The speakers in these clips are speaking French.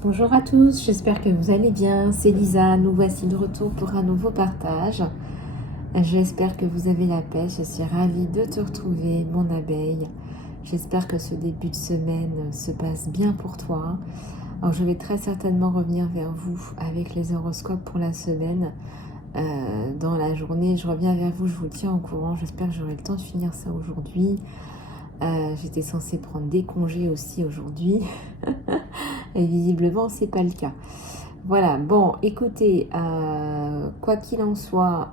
Bonjour à tous, j'espère que vous allez bien. C'est Lisa, nous voici de retour pour un nouveau partage. J'espère que vous avez la paix, je suis ravie de te retrouver, mon abeille. J'espère que ce début de semaine se passe bien pour toi. Alors je vais très certainement revenir vers vous avec les horoscopes pour la semaine. Dans la journée, je reviens vers vous, je vous tiens au courant. J'espère que j'aurai le temps de finir ça aujourd'hui. J'étais censée prendre des congés aussi aujourd'hui. Et visiblement, c'est pas le cas. Voilà, bon, écoutez, quoi qu'il en soit,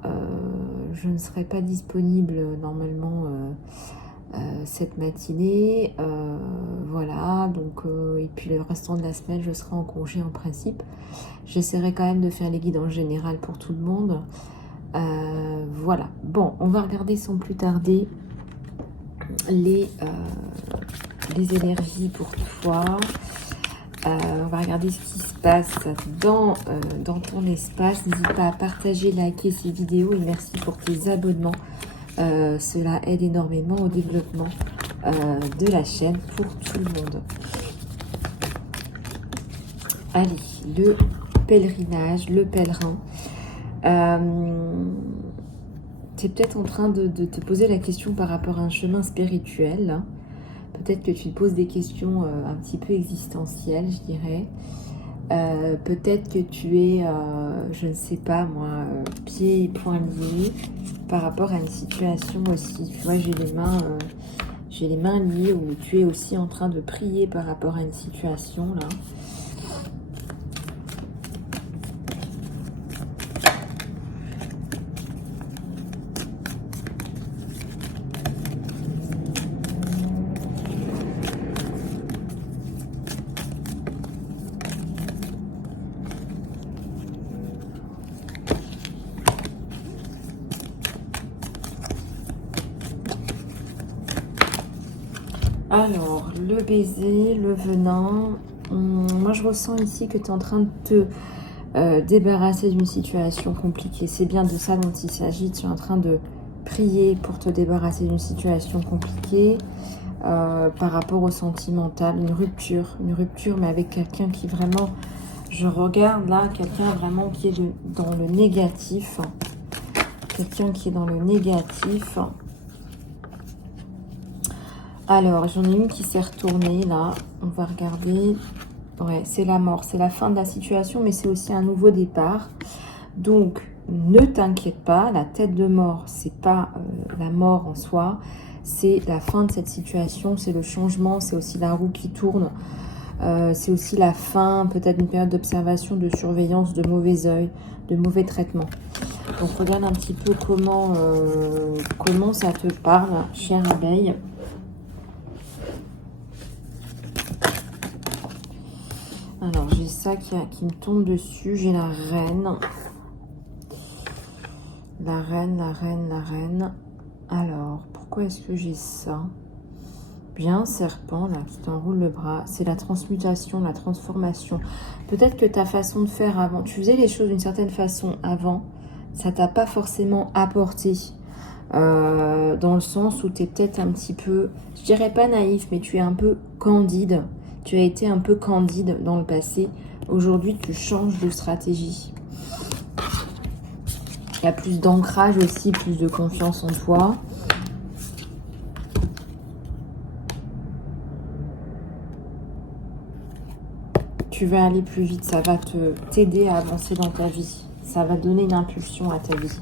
je ne serai pas disponible normalement cette matinée. Voilà, donc, et puis le restant de la semaine, je serai en congé en principe. J'essaierai quand même de faire les guides en général pour tout le monde. Voilà, bon, on va regarder sans plus tarder les énergies pour toi. On va regarder ce qui se passe dans ton espace. N'hésite pas à partager, liker ces vidéos et merci pour tes abonnements. Cela aide énormément au développement de la chaîne pour tout le monde. Allez, le pèlerinage, le pèlerin. Tu es peut-être en train de te poser la question par rapport à un chemin spirituel. Peut-être que tu te poses des questions un petit peu existentielles, je dirais. Peut-être que tu es, je ne sais pas moi, pieds et poings liés par rapport à une situation aussi. Tu vois, j'ai les mains liées ou tu es aussi en train de prier par rapport à une situation là. Alors, le baiser, le venin. Moi, je ressens ici que tu es en train de te débarrasser d'une situation compliquée. C'est bien de ça dont il s'agit. Tu es en train de prier pour te débarrasser d'une situation compliquée par rapport au sentimental. Une rupture, mais avec quelqu'un qui vraiment... Je regarde là, quelqu'un vraiment qui est dans le négatif. Quelqu'un qui est dans le négatif. Alors, j'en ai une qui s'est retournée, là. On va regarder. Ouais, c'est la mort. C'est la fin de la situation, mais c'est aussi un nouveau départ. Donc, ne t'inquiète pas. La tête de mort, c'est pas la mort en soi. C'est la fin de cette situation. C'est le changement. C'est aussi la roue qui tourne. C'est aussi la fin, peut-être une période d'observation, de surveillance, de mauvais œil, de mauvais traitement. Donc, regarde un petit peu comment ça te parle, chère abeille. Alors, j'ai ça qui me tombe dessus. J'ai la reine. La reine. Alors, pourquoi est-ce que j'ai ça? Bien, serpent, là, qui t'enroule le bras. C'est la transmutation, la transformation. Peut-être que ta façon de faire avant, tu faisais les choses d'une certaine façon avant, ça t'a pas forcément apporté. Dans le sens où tu es peut-être un petit peu, je dirais pas naïf, mais tu es un peu candide. Tu as été un peu candide dans le passé. Aujourd'hui, tu changes de stratégie. Il y a plus d'ancrage aussi, plus de confiance en toi. Tu vas aller plus vite. Ça va t'aider à avancer dans ta vie. Ça va donner une impulsion à ta vie.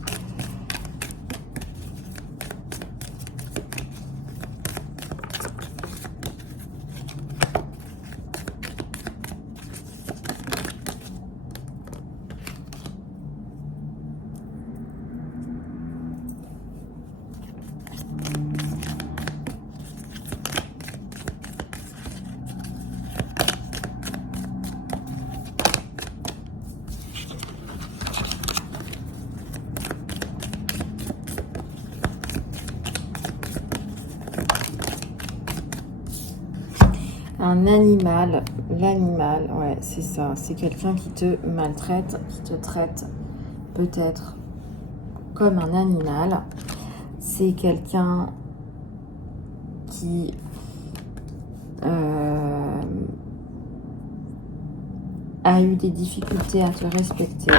Un animal, l'animal, ouais, c'est ça. C'est quelqu'un qui te maltraite, qui te traite peut-être comme un animal. C'est quelqu'un qui a eu des difficultés à te respecter.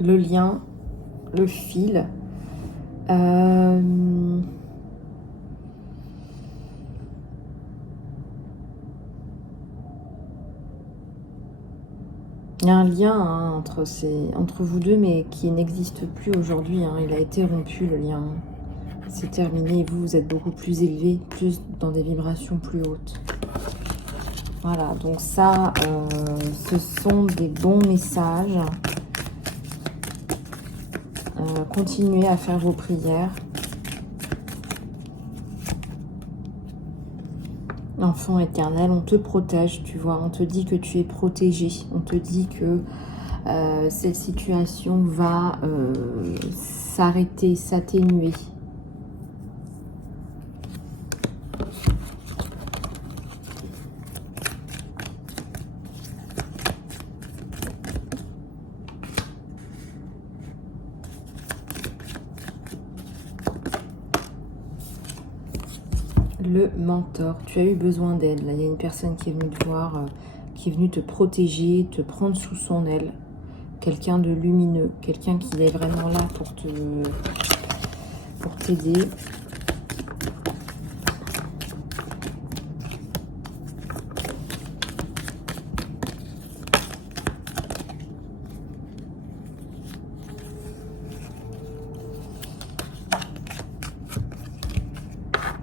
Le lien, le fil. Il y a un lien hein, entre vous deux, mais qui n'existe plus aujourd'hui. Hein. Il a été rompu, le lien. C'est terminé. Et vous, vous êtes beaucoup plus élevé, plus dans des vibrations plus hautes. Voilà, donc ça, ce sont des bons messages. Continuez à faire vos prières. Enfant éternel, on te protège, tu vois, on te dit que tu es protégé, on te dit que cette situation va s'arrêter, s'atténuer. Le mentor, tu as eu besoin d'aide. Là, il y a une personne qui est venue te voir, qui est venue te protéger, te prendre sous son aile. Quelqu'un de lumineux, quelqu'un qui est vraiment là pour t'aider.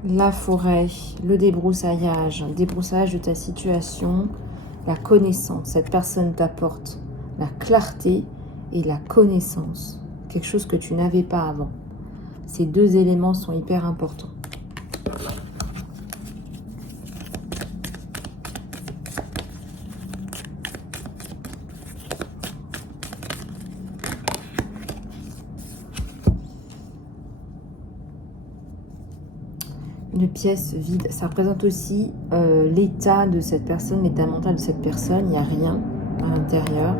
La forêt, le débroussaillage de ta situation, la connaissance. Cette personne t'apporte la clarté et la connaissance. Quelque chose que tu n'avais pas avant. Ces deux éléments sont hyper importants. Une pièce vide, ça représente aussi l'état de cette personne, l'état mental de cette personne. Il n'y a rien à l'intérieur.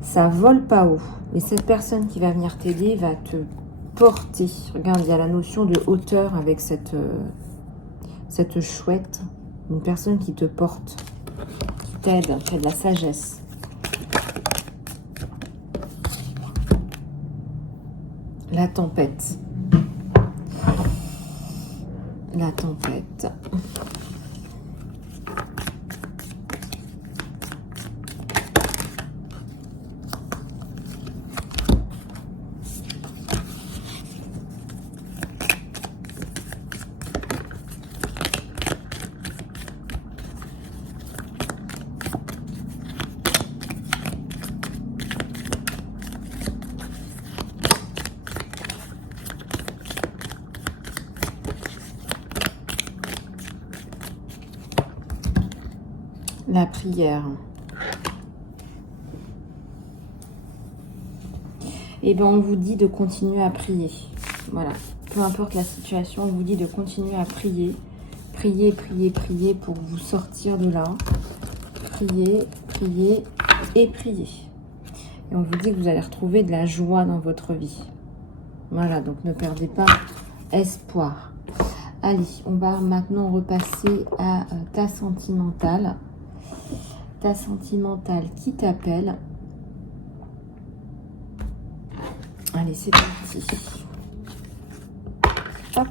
Ça vole pas haut. Mais cette personne qui va venir t'aider va te porter. Regarde, il y a la notion de hauteur avec cette chouette. Une personne qui te porte, qui t'aide, qui a de la sagesse. La tempête. La tempête. La prière. Et bien on vous dit de continuer à prier. Voilà. Peu importe la situation, on vous dit de continuer à prier. Priez, priez, priez pour vous sortir de là. Priez, priez et priez. Et on vous dit que vous allez retrouver de la joie dans votre vie. Voilà, donc ne perdez pas espoir. Allez, on va maintenant repasser à ta sentimentale. Ta sentimentale qui t'appelle. Allez, c'est parti. Hop.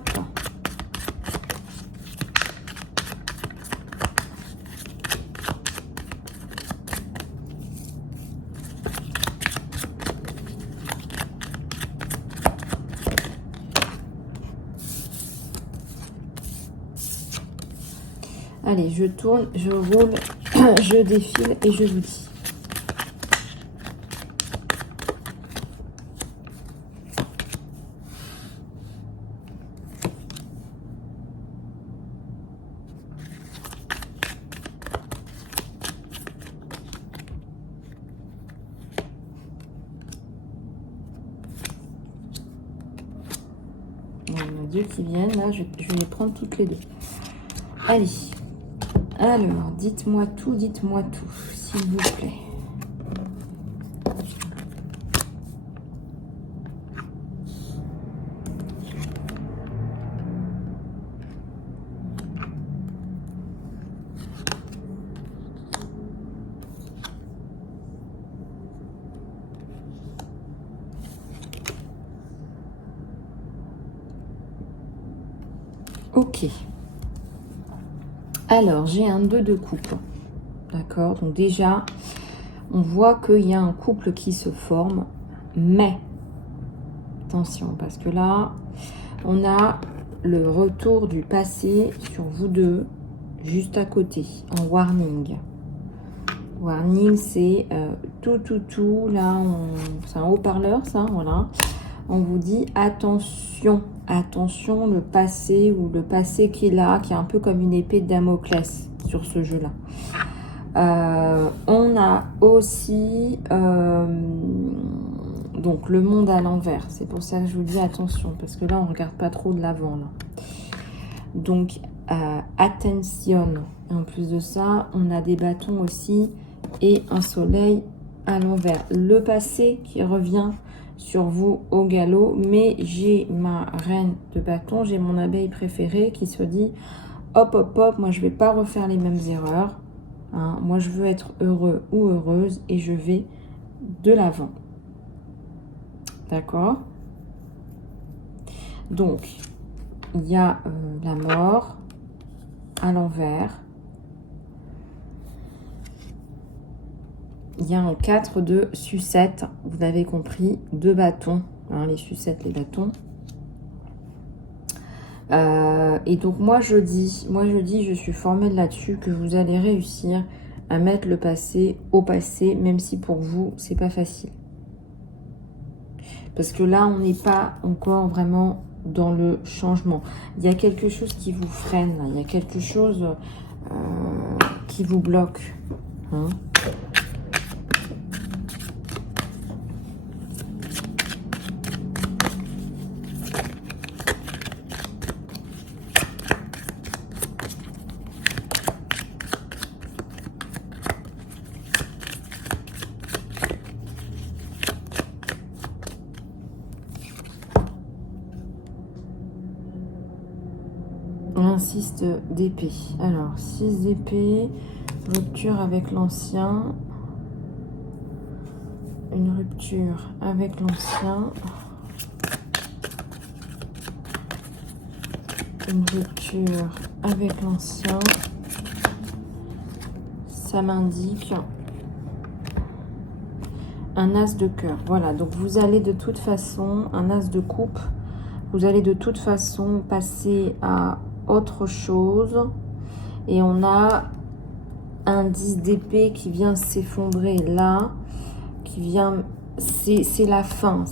Allez, je tourne, je roule, je défile et je vous dis. Il y en a deux qui viennent, là, je vais les prendre toutes les deux. Allez. Alors, dites-moi tout, s'il vous plaît. Ok. Alors, j'ai un 2 de coupe. D'accord? Donc déjà, on voit qu'il y a un couple qui se forme. Mais, attention, parce que là, on a le retour du passé sur vous deux, juste à côté, en warning. Warning, c'est tout, là, c'est un haut-parleur, ça, voilà. On vous dit attention, attention, le passé ou le passé qui est là, qui est un peu comme une épée de Damoclès sur ce jeu-là. On a aussi donc le monde à l'envers. C'est pour ça que je vous dis attention, parce que là, on ne regarde pas trop de l'avant, là. Donc, attention. Et en plus de ça, on a des bâtons aussi et un soleil à l'envers. Le passé qui revient sur vous au galop, mais j'ai ma reine de bâton, j'ai mon abeille préférée qui se dit hop, hop, hop, moi je vais pas refaire les mêmes erreurs. Hein. Moi je veux être heureux ou heureuse et je vais de l'avant. D'accord? Donc, il y a la mort à l'envers. Il y a un 4 de sucette, vous l'avez compris, 2 bâtons, hein, les sucettes, les bâtons. Et donc moi je dis, je suis formelle là-dessus que vous allez réussir à mettre le passé au passé, même si pour vous, c'est pas facile. Parce que là, on n'est pas encore vraiment dans le changement. Il y a quelque chose qui vous freine, là. Il y a quelque chose qui vous bloque. Hein. Un 6 d'épée. Alors, 6 d'épée, rupture avec l'ancien. Une rupture avec l'ancien. Une rupture avec l'ancien. Ça m'indique un as de cœur. Voilà, donc vous allez de toute façon, un as de coupe, vous allez de toute façon passer à autre chose. Et on a un 10 d'épée qui vient s'effondrer là, qui vient, c'est la fin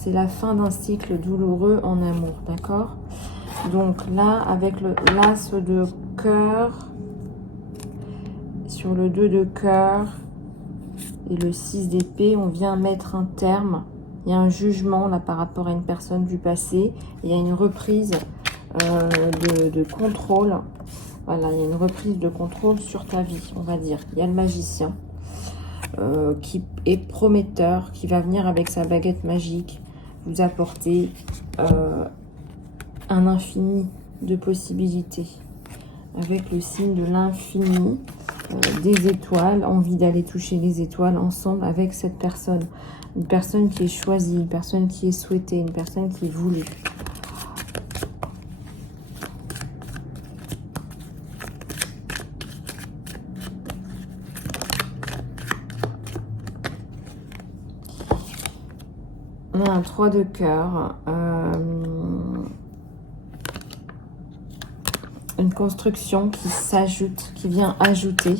d'un cycle douloureux en amour, d'accord? Donc là, avec le l'as de cœur, sur le 2 de cœur et le 6 d'épée, on vient mettre un terme. Il y a un jugement là par rapport à une personne du passé. Il y a une reprise de contrôle. Voilà, il y a une reprise de contrôle sur ta vie, on va dire. Il y a le magicien qui est prometteur, qui va venir avec sa baguette magique vous apporter un infini de possibilités. Avec le signe de l'infini, des étoiles, envie d'aller toucher les étoiles ensemble avec cette personne. Une personne qui est choisie, une personne qui est souhaitée, une personne qui est voulue. On a un 3 de cœur. Une construction qui s'ajoute, qui vient ajouter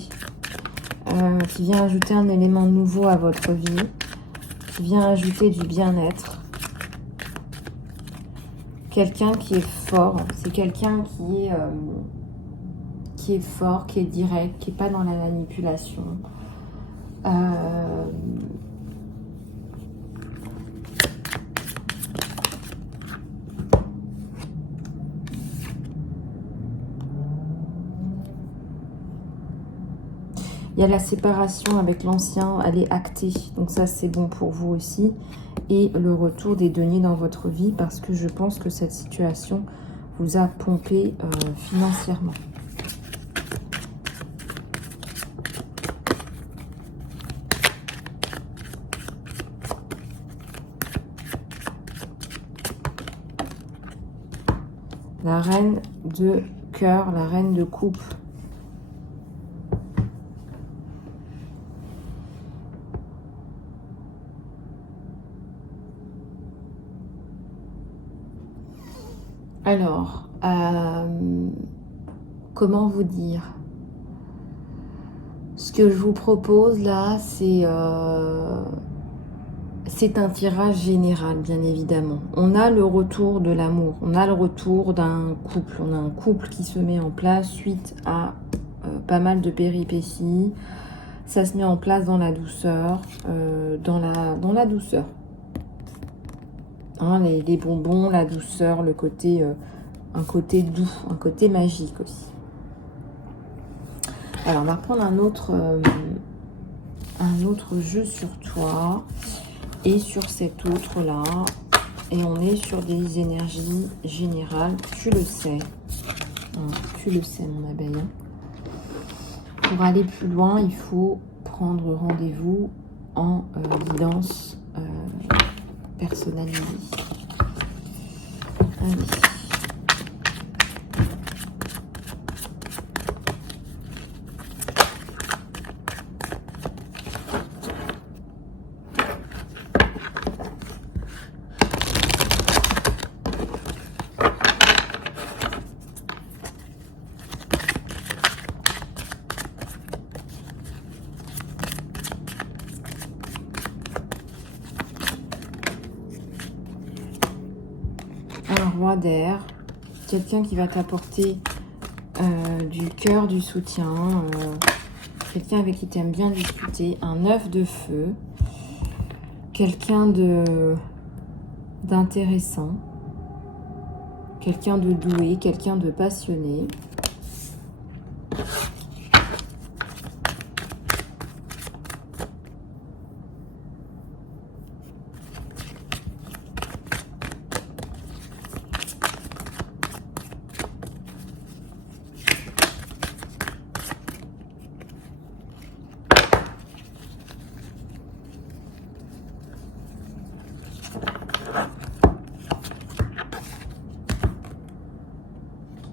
un élément nouveau à votre vie, qui vient ajouter du bien-être. Quelqu'un qui est fort, c'est quelqu'un qui est fort, qui est direct, qui n'est pas dans la manipulation. Il y a la séparation avec l'ancien, elle est actée. Donc ça, c'est bon pour vous aussi. Et le retour des deniers dans votre vie, parce que je pense que cette situation vous a pompé financièrement. La reine de cœur, la reine de coupe. Alors, comment vous dire? Ce que je vous propose là, c'est un tirage général, bien évidemment. On a le retour de l'amour, on a le retour d'un couple. On a un couple qui se met en place suite à pas mal de péripéties. Ça se met en place dans la douceur, dans la douceur. Hein, les bonbons, la douceur, le côté, un côté doux, un côté magique aussi. Alors, on va prendre un autre jeu sur toi et sur cet autre-là. Et on est sur des énergies générales. Tu le sais. Hein, tu le sais, mon abeille. Pour aller plus loin, il faut prendre rendez-vous en guidance personnalisée. Allez. Un roi d'air, quelqu'un qui va t'apporter du cœur, du soutien, quelqu'un avec qui tu aimes bien discuter, un œuf de feu, quelqu'un d'intéressant, quelqu'un de doué, quelqu'un de passionné.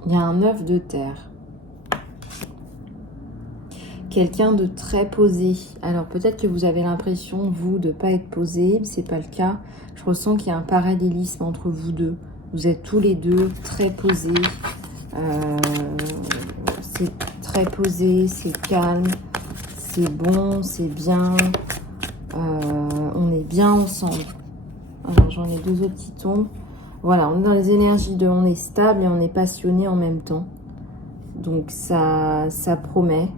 Il y a un œuf de terre. Quelqu'un de très posé. Alors peut-être que vous avez l'impression, vous, de ne pas être posé. C'est pas le cas. Je ressens qu'il y a un parallélisme entre vous deux. Vous êtes tous les deux très posés. C'est très posé, c'est calme, c'est bon, c'est bien. On est bien ensemble. Alors j'en ai deux autres qui tombent. Voilà, on est dans les énergies de on est stable et on est passionné en même temps. Donc ça promet.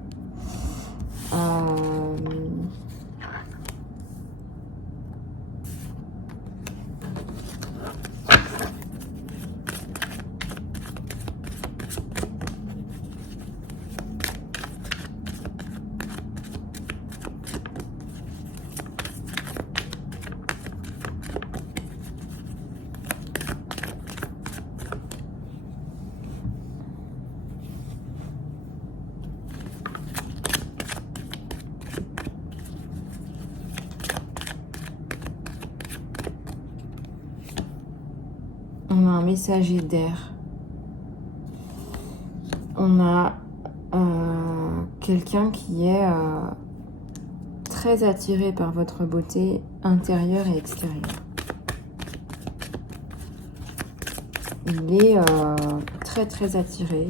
On a un messager d'air. On a quelqu'un qui est très attiré par votre beauté intérieure et extérieure. Il est très très attiré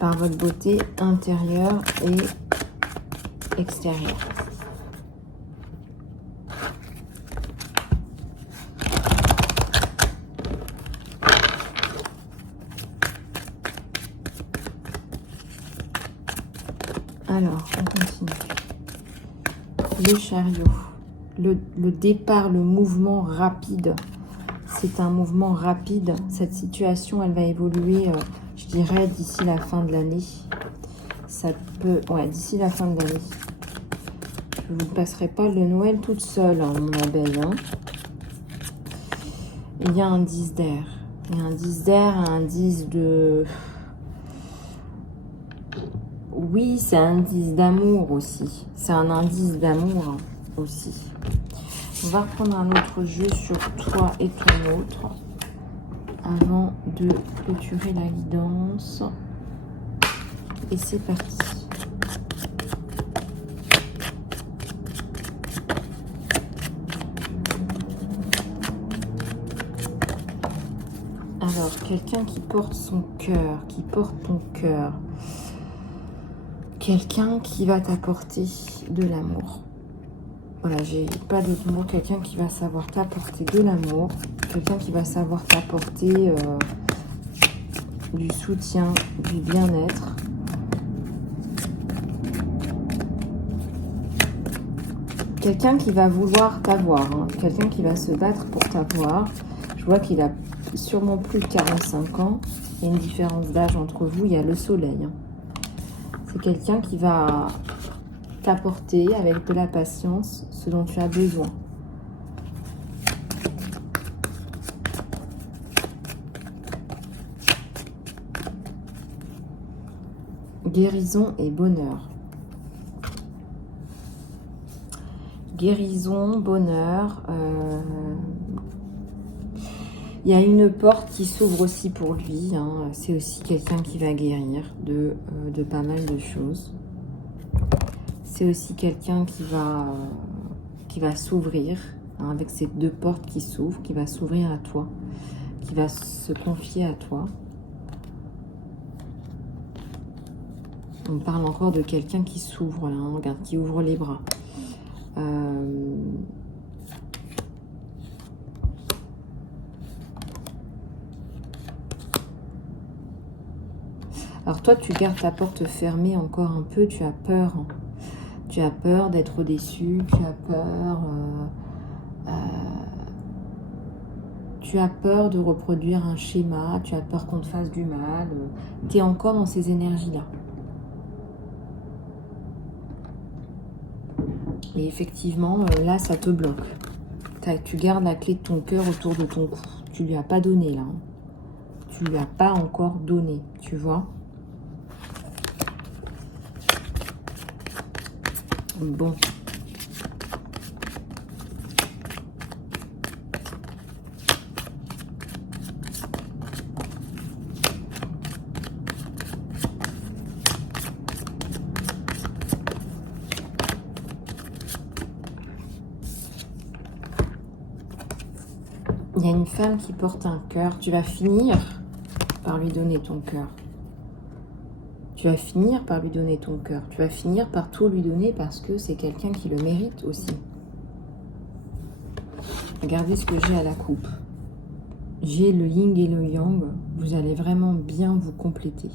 par votre beauté intérieure et extérieure. Alors, on continue. Le chariot. Le départ, le mouvement rapide. C'est un mouvement rapide. Cette situation, elle va évoluer, je dirais, d'ici la fin de l'année. Ça peut... Ouais, d'ici la fin de l'année. Je ne vous passerai pas le Noël toute seule, hein, mon abeille. Hein. Il y a un 10 d'air. Il y a un 10 d'air, un 10 de... Oui, c'est un indice d'amour aussi. C'est un indice d'amour aussi. On va reprendre un autre jeu sur toi et ton autre. avant de clôturer la guidance. Et c'est parti. Alors, quelqu'un qui porte son cœur, qui porte ton cœur. Quelqu'un qui va t'apporter de l'amour. Voilà, j'ai pas d'autre mot. Quelqu'un qui va savoir t'apporter de l'amour. Quelqu'un qui va savoir t'apporter du soutien, du bien-être. Quelqu'un qui va vouloir t'avoir. Hein. Quelqu'un qui va se battre pour t'avoir. Je vois qu'il a sûrement plus de 45 ans. Il y a une différence d'âge entre vous. Il y a le soleil. Hein. C'est quelqu'un qui va t'apporter avec de la patience ce dont tu as besoin. Guérison et bonheur. Guérison, bonheur. Il y a une porte qui s'ouvre aussi pour lui. Hein. C'est aussi quelqu'un qui va guérir de pas mal de choses. C'est aussi quelqu'un qui va s'ouvrir, hein, avec ces deux portes qui s'ouvrent, qui va s'ouvrir à toi, qui va se confier à toi. On parle encore de quelqu'un qui s'ouvre, là, hein, regarde, qui ouvre les bras. Alors toi, tu gardes ta porte fermée encore un peu, tu as peur. Hein. Tu as peur d'être déçu, tu as peur de reproduire un schéma, tu as peur qu'on te fasse du mal. Tu es encore dans ces énergies-là. Et effectivement, là, ça te bloque. Tu gardes la clé de ton cœur autour de ton cou. Tu lui as pas donné, là. Hein. Tu lui as pas encore donné, tu vois. Bon. Il y a une femme qui porte un cœur. Tu vas finir par lui donner ton cœur. Tu vas finir par lui donner ton cœur. Tu vas finir par tout lui donner parce que c'est quelqu'un qui le mérite aussi. Regardez ce que j'ai à la coupe. J'ai le yin et le yang. Vous allez vraiment bien vous compléter.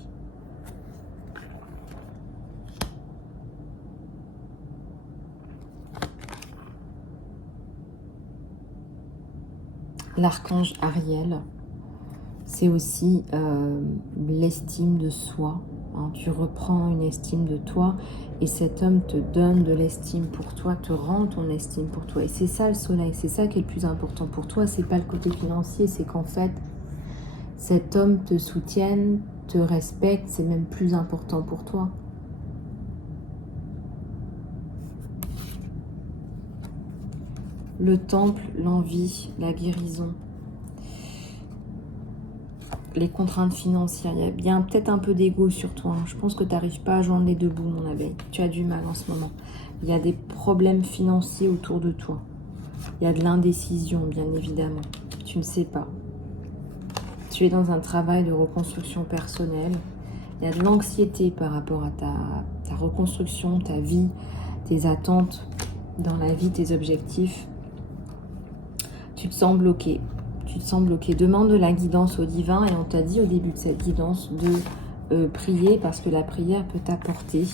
L'archange Ariel, c'est aussi l'estime de soi. Hein, tu reprends une estime de toi et cet homme te donne de l'estime pour toi, te rend ton estime pour toi. Et c'est ça le soleil, c'est ça qui est le plus important pour toi. C'est pas le côté financier, c'est qu'en fait, cet homme te soutienne, te respecte, c'est même plus important pour toi. Le temple, l'envie, la guérison. Les contraintes financières, il y a bien peut-être un peu d'ego sur toi. Hein. Je pense que tu n'arrives pas à joindre les deux bouts, mon abeille. Tu as du mal en ce moment. Il y a des problèmes financiers autour de toi. Il y a de l'indécision, bien évidemment. Tu ne sais pas. Tu es dans un travail de reconstruction personnelle. Il y a de l'anxiété par rapport à ta reconstruction, ta vie, tes attentes dans la vie, tes objectifs. Tu te sens bloqué. Tu te sens bloqué. Demande de la guidance au divin et on t'a dit au début de cette guidance de prier parce que la prière peut t'apporter.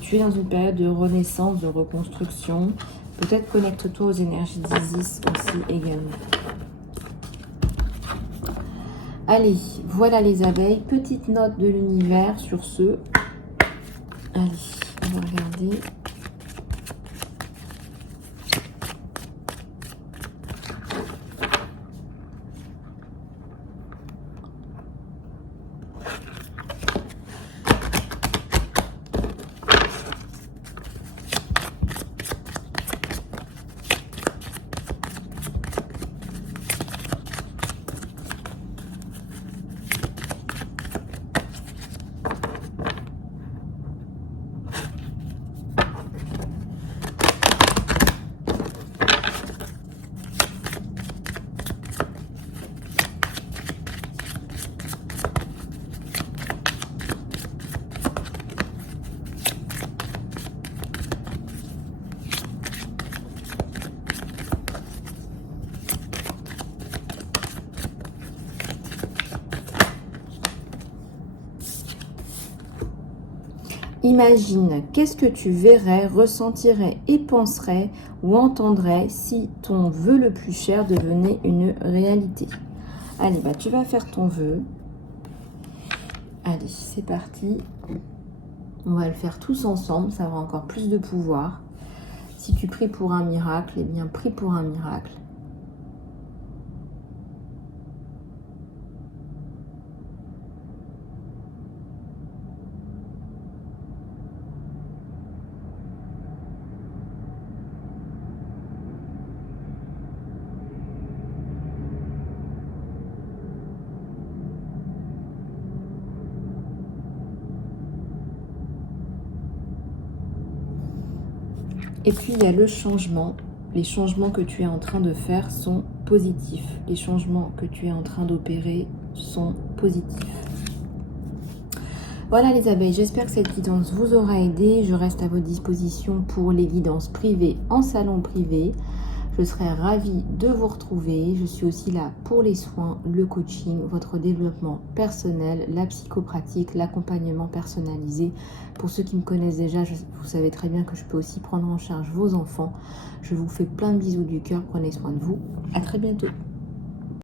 Tu es dans une période de renaissance, de reconstruction. Peut-être connecte-toi aux énergies d'Isis aussi également. Allez, voilà les abeilles. Petite note de l'univers sur ce. Allez, on va regarder. imagine, qu'est-ce que tu verrais, ressentirais et penserais ou entendrais si ton vœu le plus cher devenait une réalité. Allez, bah tu vas faire ton vœu. Allez, c'est parti. On va le faire tous ensemble, ça aura encore plus de pouvoir. Si tu pries pour un miracle, eh bien prie pour un miracle. Et puis il y a le changement. Les changements que tu es en train de faire sont positifs. Les changements que tu es en train d'opérer sont positifs. Voilà les abeilles, j'espère que cette guidance vous aura aidé. Je reste à votre disposition pour les guidances privées en salon privé. Je serai ravie de vous retrouver. Je suis aussi là pour les soins, le coaching, votre développement personnel, la psychopratique, l'accompagnement personnalisé. Pour ceux qui me connaissent déjà, vous savez très bien que je peux aussi prendre en charge vos enfants. Je vous fais plein de bisous du cœur. Prenez soin de vous. À très bientôt.